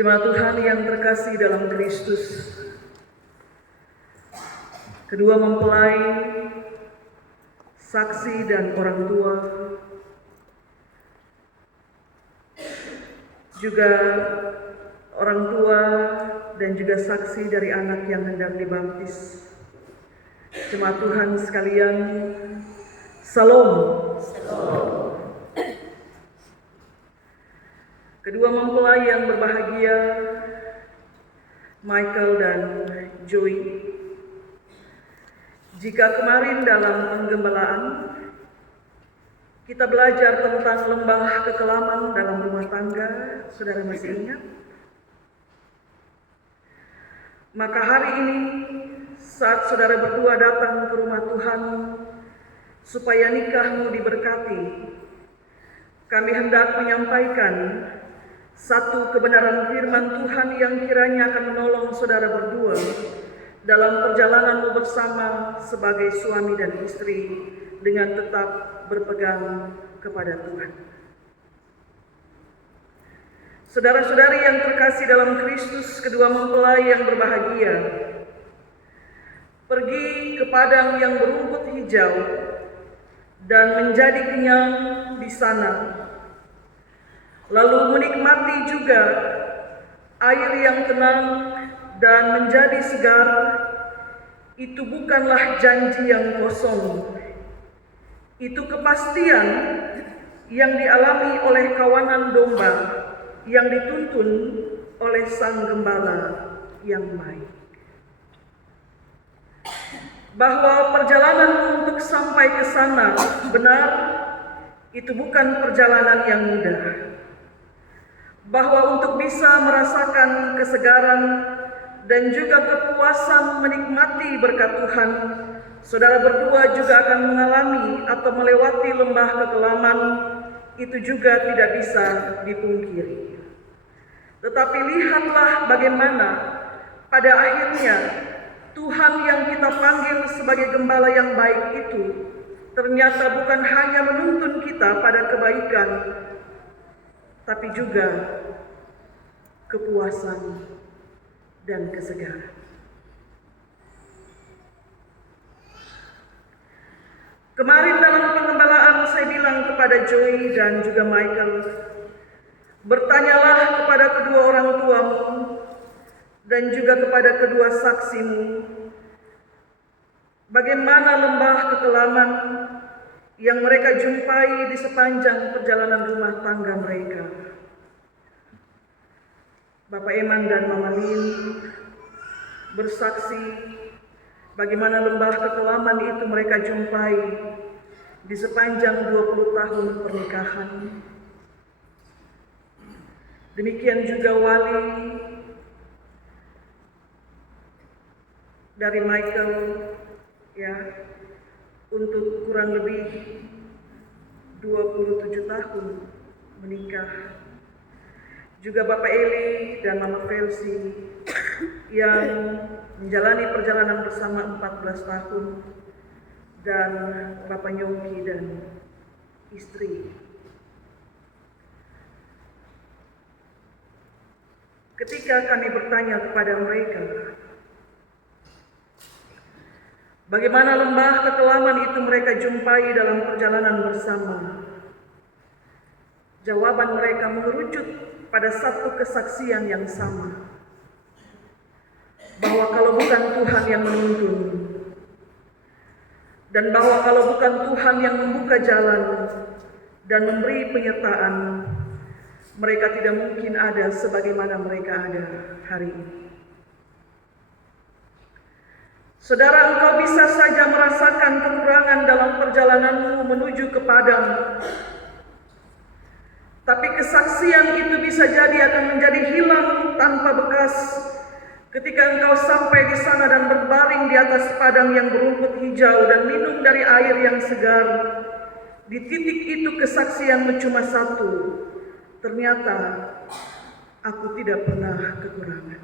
Jemaat Tuhan yang terkasih dalam Kristus, kedua mempelai, saksi dan orang tua, juga orang tua dan juga saksi dari anak yang hendak dibaptis. Jemaat Tuhan sekalian, Salam. Kedua mempelai yang berbahagia, Michael dan Joey. Jika kemarin dalam penggembalaan kita belajar tentang lembah kekelaman dalam rumah tangga, saudara masih ingat? Maka hari ini saat saudara berdua datang ke rumah Tuhan supaya nikahmu diberkati, kami hendak menyampaikan satu kebenaran firman Tuhan yang kiranya akan menolong saudara berdua dalam perjalananmu bersama sebagai suami dan istri dengan tetap berpegang kepada Tuhan. Saudara-saudari yang terkasih dalam Kristus, kedua mempelai yang berbahagia pergi ke padang yang berumput hijau dan menjadi kenyang di sana, lalu menikmati juga air yang tenang dan menjadi segar. Itu bukanlah janji yang kosong, itu kepastian yang dialami oleh kawanan domba yang dituntun oleh Sang Gembala yang baik. Bahwa perjalanan untuk sampai ke sana benar, itu bukan perjalanan yang mudah. Bahwa untuk bisa merasakan kesegaran dan juga kepuasan menikmati berkat Tuhan, saudara berdua juga akan mengalami atau melewati lembah kekelaman. Itu juga tidak bisa dipungkiri. Tetapi lihatlah bagaimana pada akhirnya Tuhan yang kita panggil sebagai gembala yang baik itu ternyata bukan hanya menuntun kita pada kebaikan, tapi juga kepuasan dan kesegaran. Kemarin dalam pengembalaan saya bilang kepada Joey dan juga Michael, bertanyalah kepada kedua orang tuamu dan juga kepada kedua saksimu, bagaimana lembah kekelaman yang mereka jumpai di sepanjang perjalanan rumah tangga mereka. Bapak Eman dan Mama Lin bersaksi bagaimana lembah kekelaman itu mereka jumpai di sepanjang 20 tahun pernikahan. Demikian juga Wali dari Michael, ya, untuk kurang lebih 27 tahun menikah. Juga Bapak Eli dan Mama Felsi yang menjalani perjalanan bersama 14 tahun, dan Bapak Nyoki dan istri. Ketika kami bertanya kepada mereka, bagaimana lembah kekelaman itu mereka jumpai dalam perjalanan bersama, jawaban mereka mengerucut pada satu kesaksian yang sama, bahwa kalau bukan Tuhan yang menuntun, dan bahwa kalau bukan Tuhan yang membuka jalan dan memberi penyertaan, mereka tidak mungkin ada sebagaimana mereka ada hari ini. Saudara, engkau bisa saja merasakan kekurangan dalam perjalananmu menuju ke padang, tapi kesaksian itu bisa jadi akan menjadi hilang tanpa bekas ketika engkau sampai di sana dan berbaring di atas padang yang berumput hijau dan minum dari air yang segar. Di titik itu kesaksianmu cuma satu, ternyata aku tidak pernah kekurangan.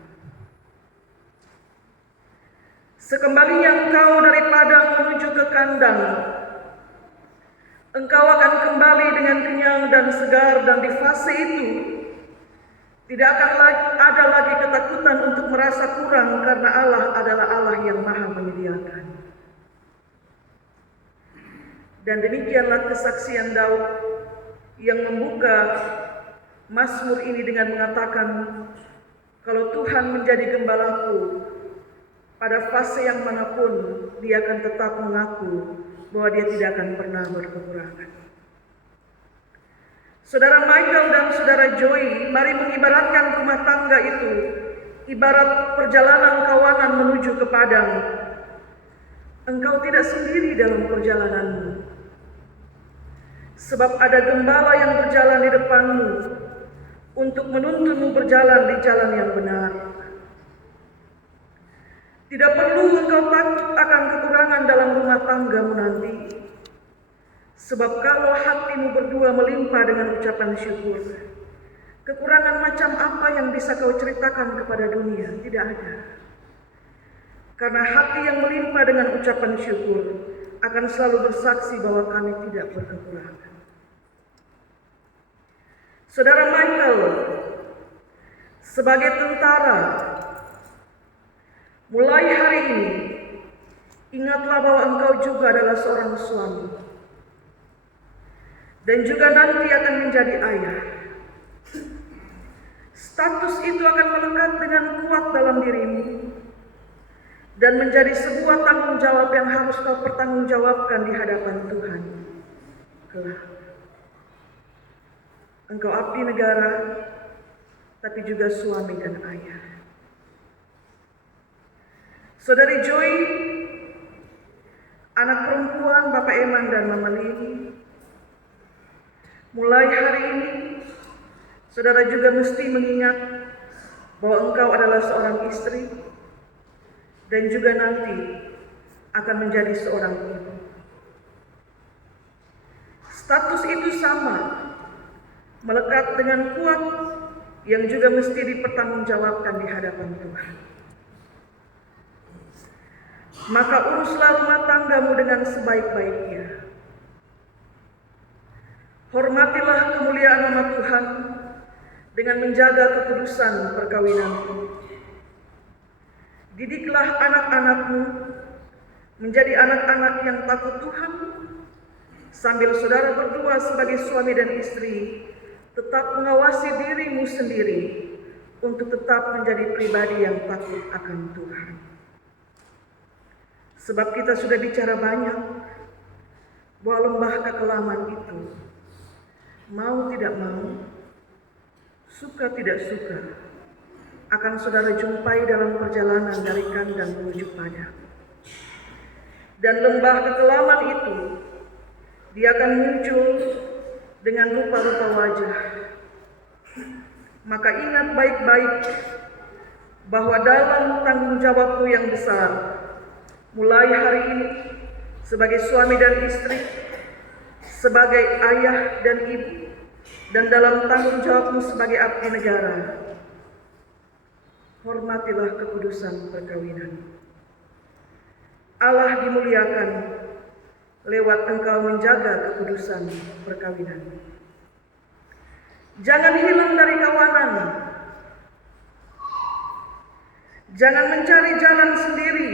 Sekembalinya engkau dari padang menuju ke kandang, engkau akan kembali dengan kenyang dan segar, dan di fase itu Tidak akan ada lagi ketakutan untuk merasa kurang karena Allah adalah Allah yang Maha menyediakan. Dan demikianlah kesaksian Daud yang membuka Mazmur ini dengan mengatakan, kalau Tuhan menjadi gembalaku, pada fase yang manapun dia akan tetap mengaku bahwa dia tidak akan pernah berkekurangan. Saudara Michael dan saudara Joy, mari mengibaratkan rumah tangga itu ibarat perjalanan kawanan menuju ke padang. Engkau tidak sendiri dalam perjalananmu, sebab ada gembala yang berjalan di depanmu untuk menuntunmu berjalan di jalan yang benar. Tidak perlu engkau takut akan kekurangan dalam rumah tanggamu nanti, sebab kalau hatimu berdua melimpah dengan ucapan syukur, kekurangan macam apa yang bisa kau ceritakan kepada dunia? Tidak ada. Karena hati yang melimpah dengan ucapan syukur akan selalu bersaksi bahwa kami tidak berkekurangan. Saudara Michael, sebagai tentara, mulai hari ini, ingatlah bahwa engkau juga adalah seorang suami. Dan juga nanti akan menjadi ayah. Status itu akan melekat dengan kuat dalam dirimu. Dan menjadi sebuah tanggung jawab yang harus kau pertanggungjawabkan di hadapan Tuhan kelak. Engkau abdi negara, tapi juga suami dan ayah. Saudari Joy, anak perempuan Bapak Eman dan Mama Lini, mulai hari ini, saudara juga mesti mengingat bahwa engkau adalah seorang istri dan juga nanti akan menjadi seorang ibu. Status itu sama, melekat dengan kuat yang juga mesti dipertanggungjawabkan di hadapan Tuhan. Maka uruslah rumah tanggamu dengan sebaik-baiknya. Hormatilah kemuliaan nama Tuhan dengan menjaga kekudusan perkawinanmu. Didiklah anak-anakmu menjadi anak-anak yang takut Tuhan, sambil saudara berdua sebagai suami dan istri tetap mengawasi dirimu sendiri untuk tetap menjadi pribadi yang takut akan Tuhan. Sebab kita sudah bicara banyak bahwa lembah kekelaman itu, mau tidak mau, suka tidak suka, akan saudara jumpai dalam perjalanan dari kandang menuju padang. Dan lembah kekelaman itu, dia akan muncul dengan rupa-rupa wajah. Maka ingat baik-baik bahwa dalam tanggung jawabmu yang besar, mulai hari ini, sebagai suami dan istri, sebagai ayah dan ibu, dan dalam tanggung jawabmu sebagai abdi negara, hormatilah kekudusan perkawinan. Allah dimuliakan lewat engkau menjaga kekudusan perkawinan. Jangan hilang dari kawanan. Jangan mencari jalan sendiri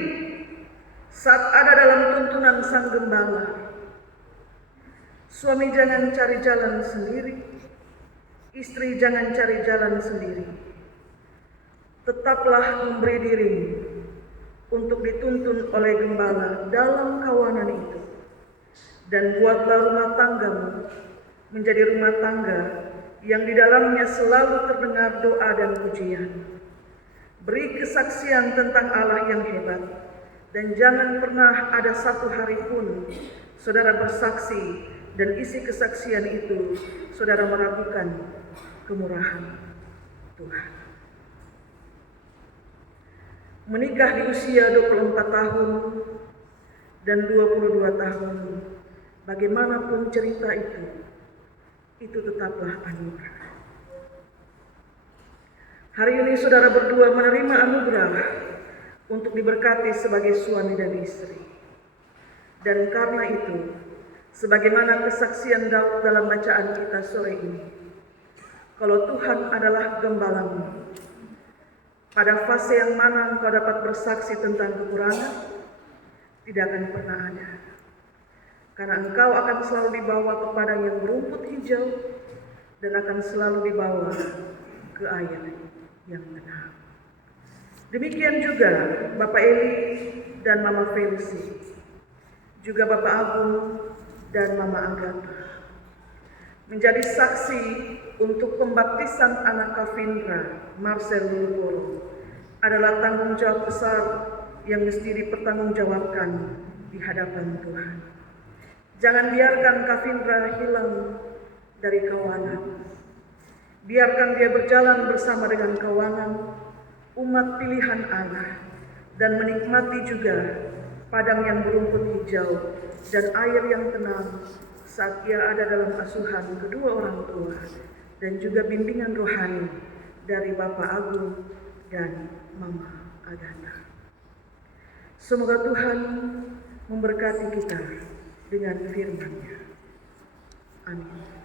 saat ada dalam tuntunan sang gembala. Suami jangan cari jalan sendiri, istri jangan cari jalan sendiri. Tetaplah memberi dirimu untuk dituntun oleh gembala dalam kawanan itu. Dan buatlah rumah tanggamu menjadi rumah tangga yang di dalamnya selalu terdengar doa dan pujian. Beri kesaksian tentang Allah yang hebat, dan jangan pernah ada satu hari pun saudara bersaksi dan isi kesaksian itu saudara meragukan kemurahan Tuhan. Menikah di usia 24 tahun dan 22 tahun, bagaimanapun cerita itu tetaplah anugerah. Hari ini saudara berdua menerima anugerah untuk diberkati sebagai suami dan istri. Dan karena itu, sebagaimana kesaksian Daud dalam bacaan kita sore ini, kalau Tuhan adalah gembalamu. Pada fase yang mana engkau dapat bersaksi tentang kekurangan, tidak akan pernah ada. Karena engkau akan selalu dibawa ke padang yang berumput hijau dan akan selalu dibawa ke air yang tenang. Demikian juga Bapak Eli dan Mama Felici, juga Bapak Agung dan Mama Agatha, menjadi saksi untuk pembaptisan anak Kavindra Marcel Luluporo adalah tanggung jawab besar yang mesti dipertanggungjawabkan di hadapan Tuhan. Jangan biarkan Kavindra hilang dari kawanan. Biarkan dia berjalan bersama dengan kawanan umat pilihan Allah dan menikmati juga padang yang berumput hijau dan air yang tenang saat ia ada dalam asuhan kedua orang tua dan juga bimbingan rohani dari Bapak Agung dan Mama Agatha. Semoga Tuhan memberkati kita dengan firman-Nya. Amin.